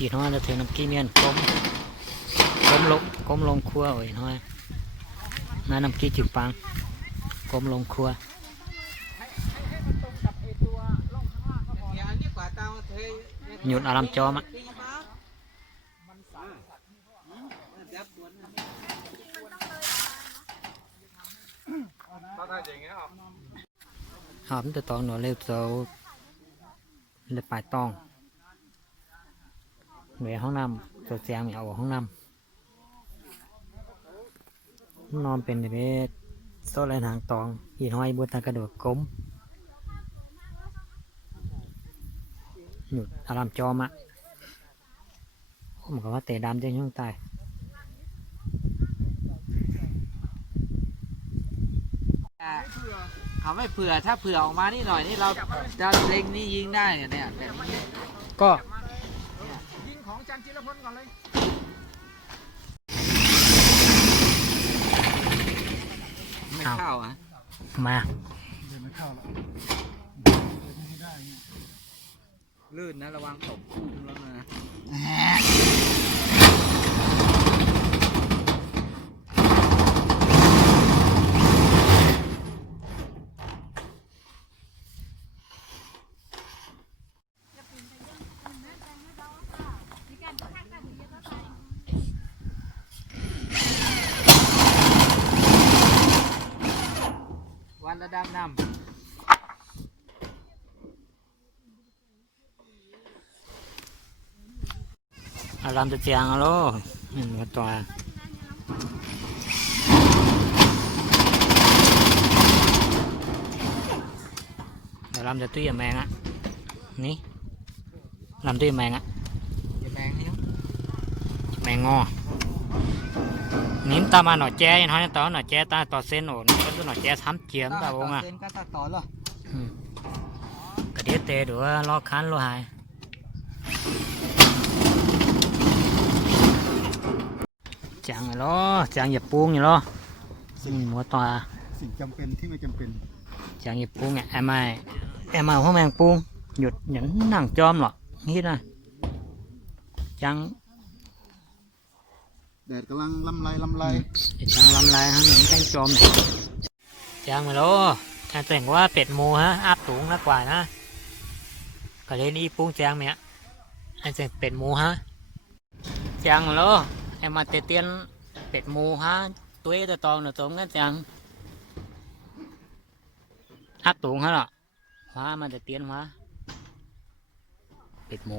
อีน้อยจะถึงน้ำกี้เมียนก้มก้มลงก้มลงครัวโอ้ยน้อยน้าน้ำกี้จืดปังก้มลงครัวหยุดอารามจอมอะหอมตัวตองหนูเร็วโตเลยปลายตองเวห้องน้ำตัวแจงมีเอาห้องน้ำนอนเป็นเวทโซ่ไรหางตองยีน้อยบนทางกระโดดก้มหยุดอารามจอมอะผมก็ว่าเตะดำจะย่องตายเขาไม่เผื่อถ้าเผื่อออกมานี่หน่อยนี่เราจะเล็งนี่ยิงได้เนี่ยเนี่ยแบบนี้ก็ ยิงของจันจิรพลก่อนเลยไม่เข้าอะมาลื่นนะระวังตกคู่แล้วนะ ดับน้อารามจะแจงอะโลเห็นว่าตัวอารามจะตุ้แมงอะ นี่อารามตุ้แมงอะแบงให้ยุ่แมงงอ นิ้มตามมาหน่อแจ้ยันห้อยต่อหน่อแจ้ตาต่อเส้นโอนก็ตัวหน่อแจ้ทำเจียมตาวงอะเส้นก็ตัดต่อเหรออืมกระเดียเตะดูว่าลอกคันโลหายจังเหรอจังอย่าปูงอยู่เหรออืมหัวตัวสิ่งจำเป็นที่ไม่จำเป็นจังอย่าปูงอะแอมไอแอมไอห้องแมงปูงหยุดอย่างนั่งจอมหรอกนี่นะจัง แดดกำลังลำไรลำไรไอ้จังลำลายฮะหนึ่งแป้งจอมจังมาโลถ้าแต่งว่าเป็ดหมูฮะอัพสูงนักกว่านะก็เลยนี่ปูงจังเนี่ยไอ้แต่งเป็ดหมูฮะจังมาโลไอมาเตเตียนเป็ดหมูฮะตัวเอตตองเนอะตรงกันจังอัพสูงฮะหรอว้ามาเตเตียนว้าเป็ดหมู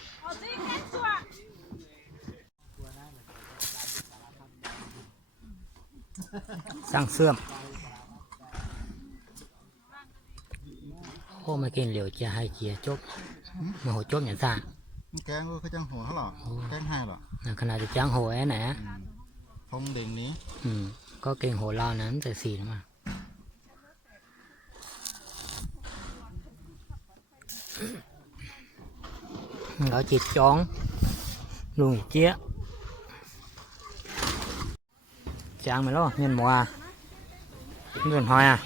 สั่งเสื่อมโอ้มากินเหลียวจะให้เจียจบมาโหจบอย่างซ่าแกล้งก็จังหัวเขาหรอแกล้งให้หรอน่ะขนาดจะจ้างโหแอ้ไหนอะทงเด่งนี้ อืม ก็เก่งโหลาวนั้นแต่สี่นะมาเราจิตจ้องลุงเจี๊ยะจางมาแล้วเงินหมั วเงินหอยอะ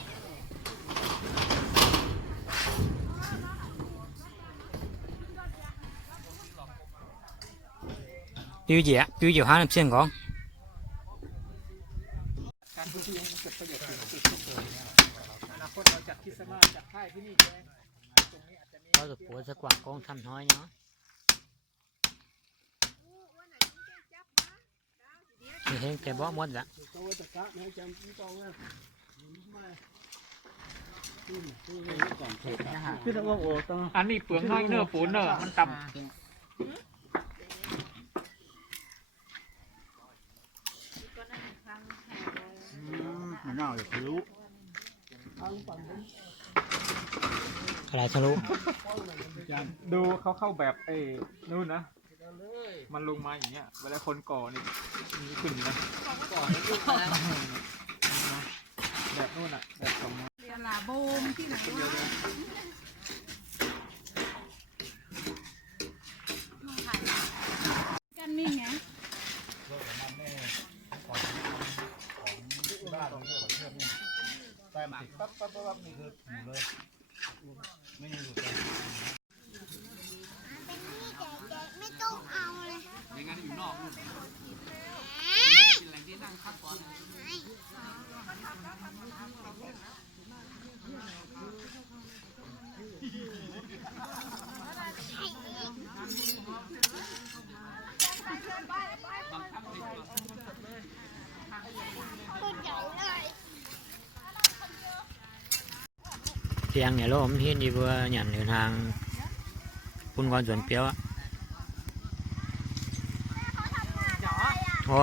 tiêu gì á tiêu nhiều hai năm xem con อนาคตเราจัดคริสต์มาสจัดค่ายที่นี่เลยตรงนี้อาจจะมี có được của sẽ quảng con thăm nói nhá thì hết cái bó mất dạ อันนี้ อันนี้เปลืองน้อยเนื้อปูเน้อมันต่ำมันน่าจะทะลุอะไรทะลุดูเขาเข้าแบบไอ้นู่นนะมันลงมาอย่างเงี้ยเวลาคนก่อนี่มีขึ้นนะก่อนี่ แบบนู่นอะแบบสมมติเรียนลาบูมที่ไหนวะ สียงเนี่ยเรผมเห็นดีว่าหยันเดินทางคุณก้อนส่วนเปียวอะโอ้